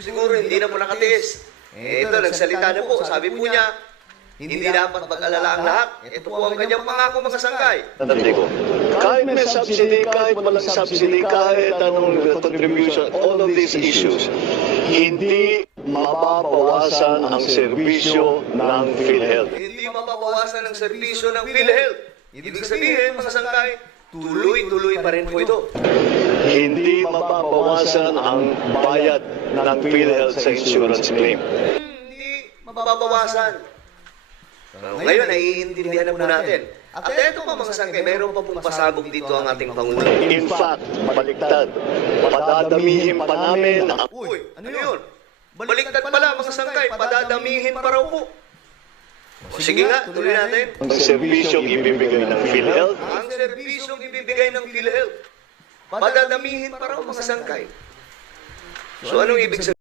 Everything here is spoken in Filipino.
siguro hindi na po nakatiis. Ito, nagsalita na po. Sabi po niya, hindi dapat mag-alala ang lahat. Ito po ang kanyang pangako, mga sangkay. Tandali ko. Kahit may subsidy, kahit walang subsidy, kahit anong contribution, all of these issues, hindi mababawasan ang serbisyo ng PhilHealth. Hindi mababawasan ang serbisyo ng PhilHealth. Ibig sabihin, mga sangkay, tuloy-tuloy pa rin po ito. Hindi mababawasan ang bayad ng PhilHealth sa insurance claim. Hindi mababawasan. Ngayon, naiintindihan na po natin. At ito pa, mga sangkay, mayroon pa pong pasabog dito ang ating Pangulo. In fact, baliktad. Padadamihin pa namin ang Uy, ano yun? Baliktad pala, mga sangkay, padadamihin pa raw po. O, sige nga, tuloy natin. serbisyong ibibigay ng PhilHealth. Ang serbisyong ibibigay ng PhilHealth, padadamihin pa raw, mga sangkay. So, anong ibig sabihin?